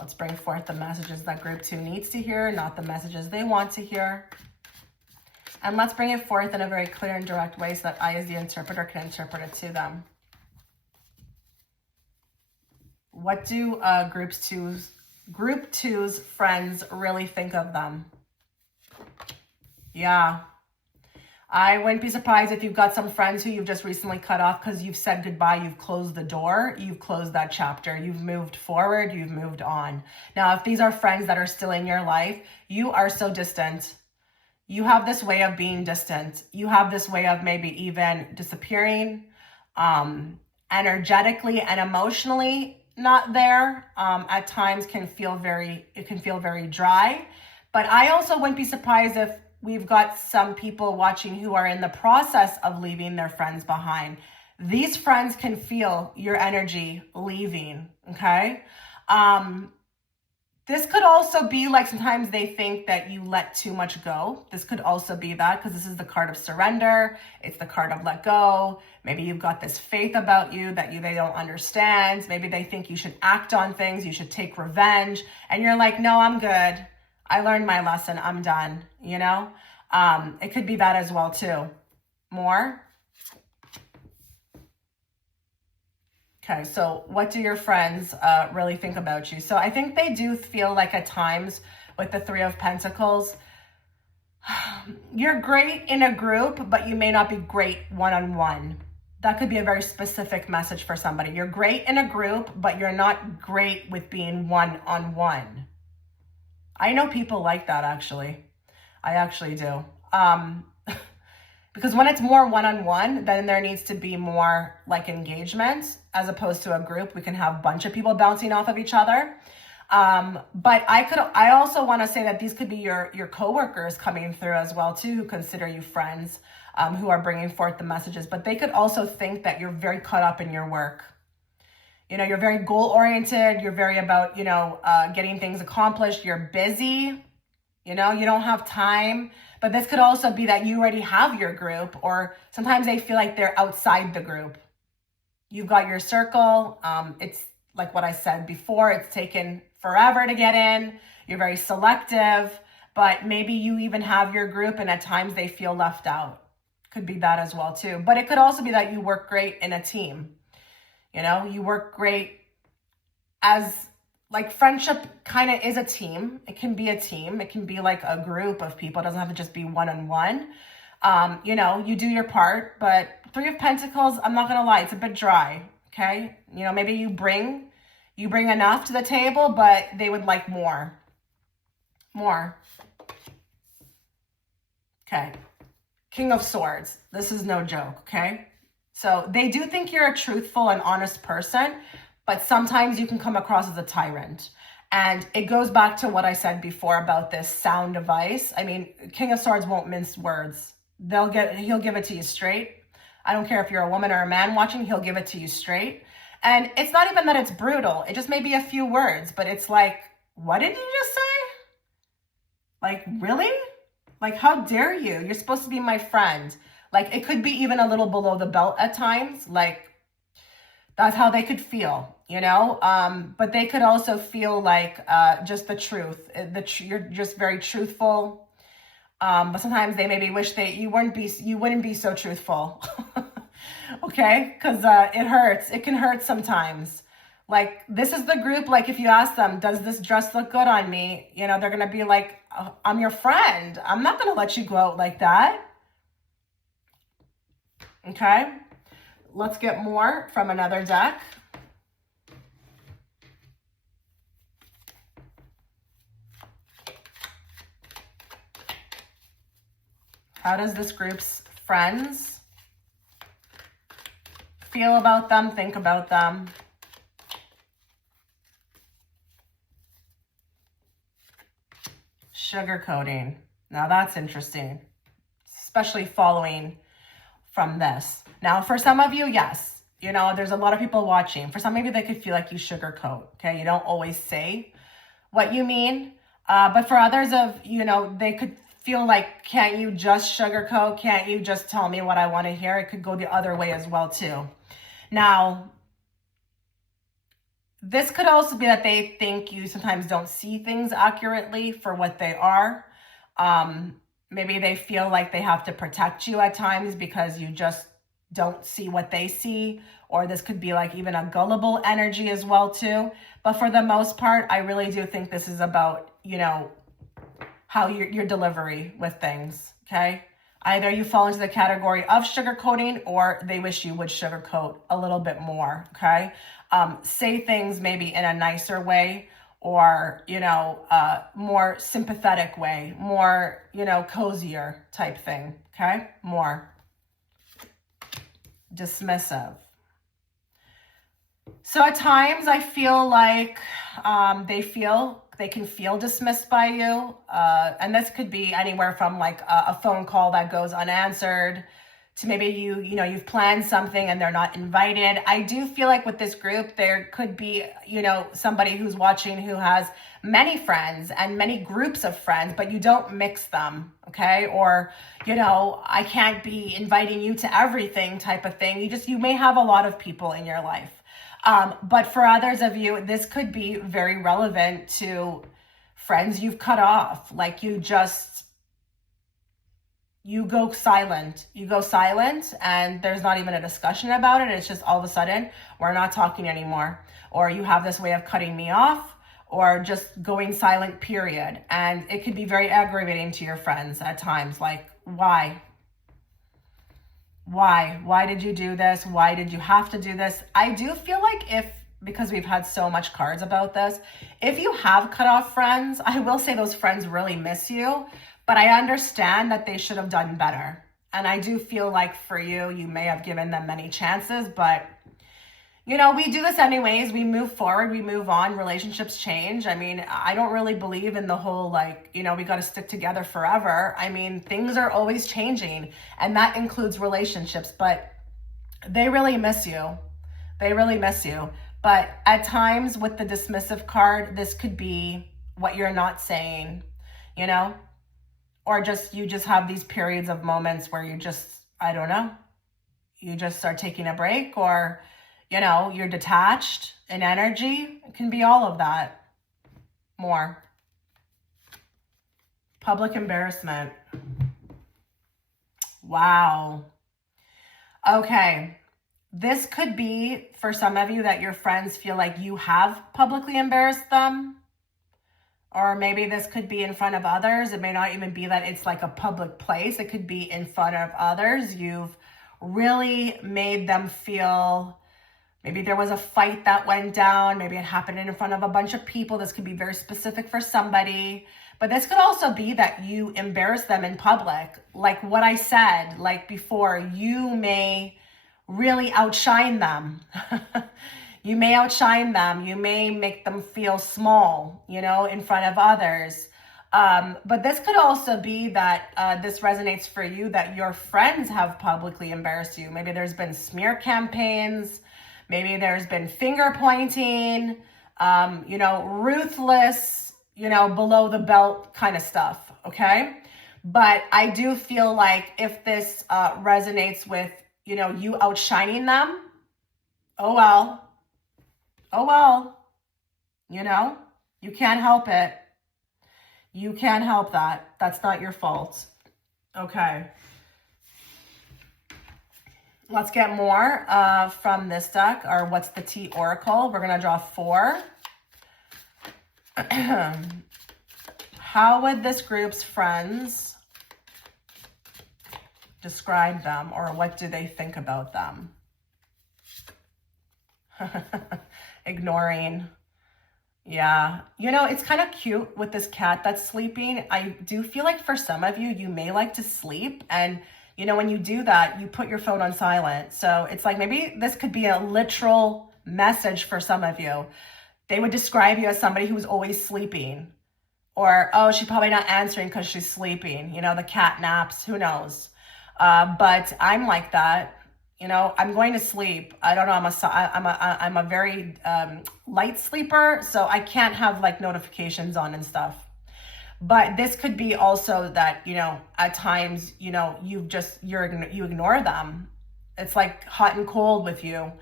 Let's bring forth the messages that group 2 needs to hear, not the messages they want to hear. And let's bring it forth in a very clear and direct way so that I, as the interpreter, can interpret it to them. What do group 2's friends really think of them? Yeah. I wouldn't be surprised if you've got some friends who you've just recently cut off because you've said goodbye, you've closed the door, you've closed that chapter, you've moved forward, you've moved on. Now, if these are friends that are still in your life, you are so distant. You have this way of being distant. You have this way of maybe even disappearing, energetically and emotionally not there. At times it can feel very dry. But I also wouldn't be surprised if we've got some people watching who are in the process of leaving their friends behind. These friends can feel your energy leaving, okay? This could also be like sometimes they think that you let too much go. This could also be that because this is the card of surrender. It's the card of let go. Maybe you've got this faith about you that they don't understand. Maybe they think you should act on things. You should take revenge. And you're like, no, I'm good. I learned my lesson. I'm done. You know, it could be that as well too. More. Okay, so what do your friends really think about you? So I think they do feel like at times with the 3 of Pentacles, you're great in a group, but you may not be great one-on-one. That could be a very specific message for somebody. You're great in a group, but you're not great with being one-on-one. I know people like that, actually. I actually do. Because when it's more one-on-one, then there needs to be more like engagement as opposed to a group. We can have a bunch of people bouncing off of each other. But I also want to say that these could be your coworkers coming through as well too, who consider you friends, who are bringing forth the messages. But they could also think that you're very caught up in your work. You know, you're very goal-oriented. You're very about, you know, getting things accomplished. You're busy. You know, you don't have time. But this could also be that you already have your group, or sometimes they feel like they're outside the group. You've got your circle. It's like what I said before, it's taken forever to get in. You're very selective, but maybe you even have your group and at times they feel left out. Could be that as well too. But it could also be that you work great in a team. You know, you work great as like friendship kind of is a team. It can be a team. It can be like a group of people. It doesn't have to just be one-on-one. You know, you do your part, but 3 of Pentacles, I'm not going to lie, it's a bit dry. Okay. You know, maybe you bring enough to the table, but they would like more. Okay. King of Swords. This is no joke. Okay. So they do think you're a truthful and honest person, but sometimes you can come across as a tyrant. And it goes back to what I said before about this sound device. I mean, King of Swords won't mince words. He'll give it to you straight. I don't care if you're a woman or a man watching, he'll give it to you straight. And it's not even that it's brutal. It just may be a few words, but it's like, what did you just say? Like, really? Like, how dare you? You're supposed to be my friend. Like, it could be even a little below the belt at times. Like, that's how they could feel, you know? But they could also feel like just the truth. You're just very truthful. But sometimes they maybe wish that you wouldn't be so truthful. Okay? Because it hurts. It can hurt sometimes. Like, this is the group, like, if you ask them, does this dress look good on me? You know, they're going to be like, oh, I'm your friend. I'm not going to let you go out like that. Okay? Let's get more from another deck. How does this group's friends feel about them, think about them? Sugarcoating. Now that's interesting, especially following from this. Now, for some of you, yes, you know, there's a lot of people watching. For some of you, they could feel like you sugarcoat, okay? You don't always say what you mean. But for others of, you know, they could feel like, can't you just sugarcoat? Can't you just tell me what I want to hear? It could go the other way as well, too. Now, this could also be that they think you sometimes don't see things accurately for what they are. Maybe they feel like they have to protect you at times because you just don't see what they see. Or this could be like even a gullible energy as well, too. But for the most part, I really do think this is about, you know, how your delivery with things, okay? Either you fall into the category of sugarcoating or they wish you would sugarcoat a little bit more, okay? Say things maybe in a nicer way or, you know, more sympathetic way, more, you know, cozier type thing, okay? More dismissive. So at times I feel like they can feel dismissed by you. And this could be anywhere from like a phone call that goes unanswered to maybe you know, you've planned something and they're not invited. I do feel like with this group, there could be, you know, somebody who's watching who has many friends and many groups of friends, but you don't mix them, okay? Or, you know, I can't be inviting you to everything type of thing. You may have a lot of people in your life. But for others of you, this could be very relevant to friends you've cut off. Like you go silent and there's not even a discussion about it. It's just all of a sudden, we're not talking anymore. Or you have this way of cutting me off or just going silent, period. And it could be very aggravating to your friends at times. Like, why? Why did you do this? Why did you have to do this? I do feel like because we've had so much cards about this, if you have cut off friends, I will say those friends really miss you, but I understand that they should have done better. And I do feel like for you, you may have given them many chances, but you know, we do this anyways. We move forward, we move on, relationships change. I mean, I don't really believe in the whole, like, you know, we got to stick together forever. I mean, things are always changing and that includes relationships, but they really miss you. They really miss you. But at times with the dismissive card, this could be what you're not saying, you know, or you just have these periods of moments where you just, I don't know, you just start taking a break or, you know, you're detached in energy. It can be all of that. More. Public embarrassment. Wow. Okay. This could be for some of you that your friends feel like you have publicly embarrassed them. Or maybe this could be in front of others. It may not even be that it's like a public place. It could be in front of others. You've really made them feel, maybe there was a fight that went down. Maybe it happened in front of a bunch of people. This could be very specific for somebody. But this could also be that you embarrass them in public. Like what I said, like before, you may really outshine them. You may outshine them. You may make them feel small, you know, in front of others. But this could also be that this resonates for you, that your friends have publicly embarrassed you. Maybe there's been smear campaigns. Maybe there's been finger pointing, you know, ruthless, you know, below the belt kind of stuff, okay? But I do feel like if this resonates with, you know, you outshining them, oh well, you know, you can't help it. You can't help that. That's not your fault. Okay. Let's get more from this deck, or What's the Tea Oracle. We're going to draw 4. How would this group's friends describe them, or what do they think about them? Ignoring. Yeah. You know, it's kind of cute with this cat that's sleeping. I do feel like for some of you, you may like to sleep, and you know, when you do that, you put your phone on silent. So it's like maybe this could be a literal message for some of you. They would describe you as somebody who's always sleeping. Or, oh, she's probably not answering because she's sleeping. You know, the cat naps, who knows? But I'm like that. You know, I'm going to sleep. I don't know. I'm a very light sleeper, so I can't have like notifications on and stuff. But this could be also that, you know, at times, you know, you ignore them. It's like hot and cold with you.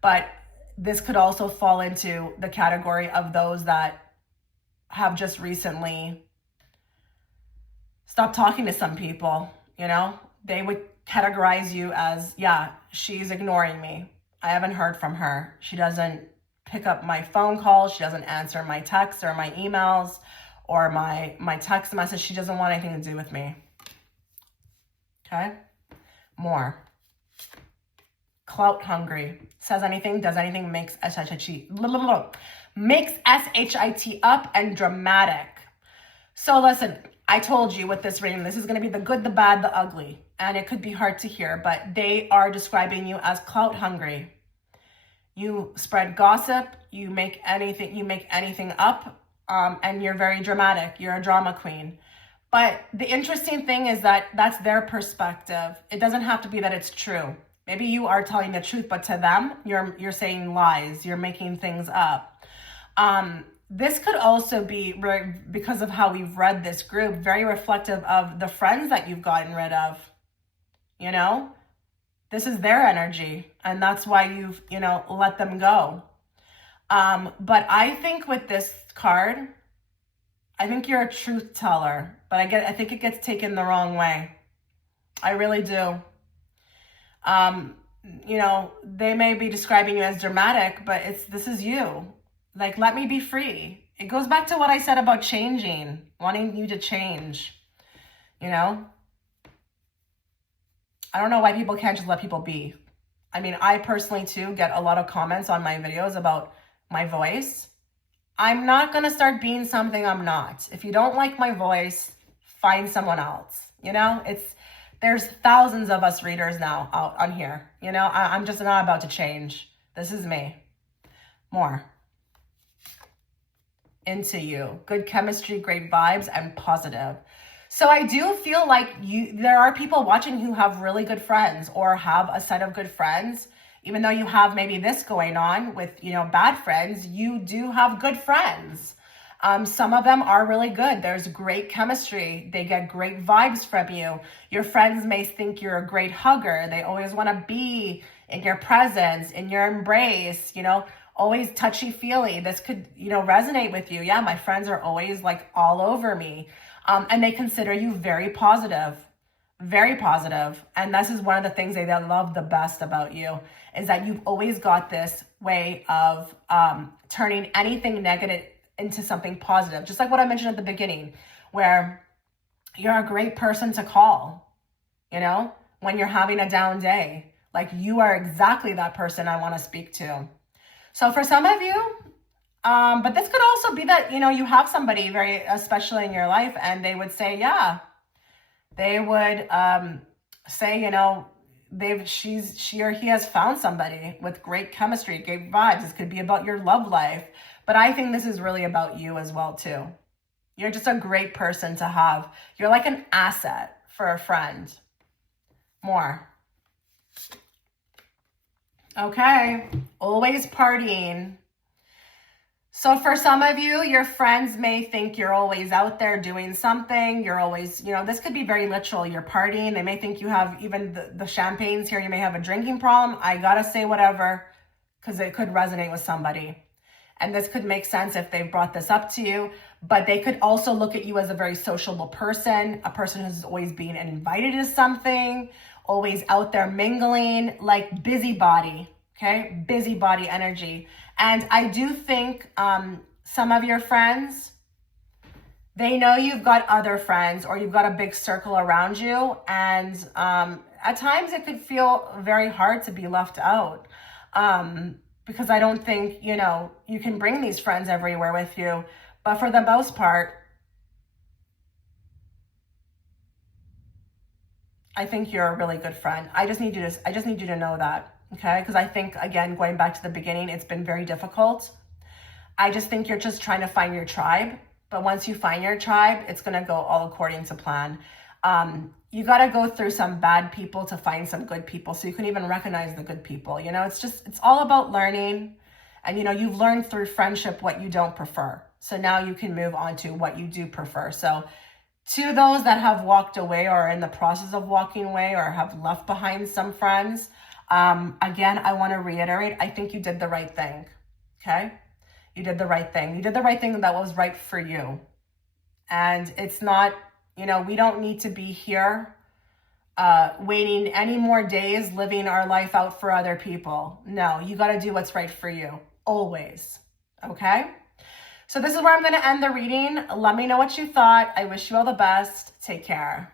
But this could also fall into the category of those that have just recently stopped talking to some people. You know, they would categorize you as, yeah, she's ignoring me. I haven't heard from her. She doesn't pick up my phone calls. She doesn't answer my texts or my emails or my text message. She doesn't want anything to do with me. Okay? More. Clout hungry. Says anything, does anything, makes S-H-I-T up and dramatic. So listen, I told you with this reading, this is going to be the good, the bad, the ugly. And it could be hard to hear, but they are describing you as clout hungry. You spread gossip, you make anything up, and you're very dramatic. You're a drama queen. But the interesting thing is that that's their perspective. It doesn't have to be that it's true. Maybe you are telling the truth, but to them, you're saying lies. You're making things up. This could also be, because of how we've read this group, very reflective of the friends that you've gotten rid of. You know, this is their energy, and that's why you've, you know, let them go. But I think with this card, I think you're a truth teller, but I think it gets taken the wrong way. I really do. You know, they may be describing you as dramatic, but this is you. Like, let me be free. It goes back to what I said about changing, wanting you to change, you know? I don't know why people can't just let people be. I mean, I personally too get a lot of comments on my videos about my voice. I'm not going to start being something I'm not. If you don't like my voice, find someone else. You know, there's thousands of us readers now out on here. You know, I'm just not about to change. This is me. More. Into you. Good chemistry, great vibes, and positive. So I do feel like there are people watching who have really good friends or have a set of good friends. Even though you have maybe this going on with, you know, bad friends, you do have good friends. Some of them are really good. There's great chemistry. They get great vibes from you. Your friends may think you're a great hugger. They always want to be in your presence, in your embrace, you know, always touchy-feely. This could, you know, resonate with you. Yeah, my friends are always like all over me. And they consider you very positive. Very positive. And this is one of the things they love the best about you, is that you've always got this way of turning anything negative into something positive. Just like what I mentioned at the beginning, where you're a great person to call, you know, when you're having a down day. Like, you are exactly that person I want to speak to. So for some of you, but this could also be that, you know, you have somebody very special in your life and they would say, yeah, they would say, you know, she or he has found somebody with great chemistry, great vibes. This could be about your love life, but I think this is really about you as well too. You're just a great person to have. You're like an asset for a friend. More. Okay, always partying. So for some of you, your friends may think you're always out there doing something. You're always, you know, this could be very literal. You're partying. They may think you have even the champagnes here. You may have a drinking problem. I gotta say whatever, because it could resonate with somebody. And this could make sense if they brought this up to you, but they could also look at you as a very sociable person, a person who's always being invited to something, always out there mingling, like busybody, okay? Busybody energy. And I do think some of your friends, they know you've got other friends or you've got a big circle around you. And at times it could feel very hard to be left out. Because I don't think, you know, you can bring these friends everywhere with you. But for the most part, I think you're a really good friend. I just need you to know that, okay? Because I think, again, going back to the beginning, it's been very difficult. I just think you're just trying to find your tribe. But once you find your tribe, it's going to go all according to plan. You got to go through some bad people to find some good people, so you can even recognize the good people. You know, it's all about learning. And, you know, you've learned through friendship what you don't prefer. So now you can move on to what you do prefer. So to those that have walked away or are in the process of walking away or have left behind some friends, again, I want to reiterate, I think you did the right thing. Okay? You did the right thing. You did the right thing that was right for you. And it's not, you know, we don't need to be here waiting any more days, living our life out for other people. No, you got to do what's right for you, always. Okay? So this is where I'm going to end the reading. Let me know what you thought. I wish you all the best. Take care.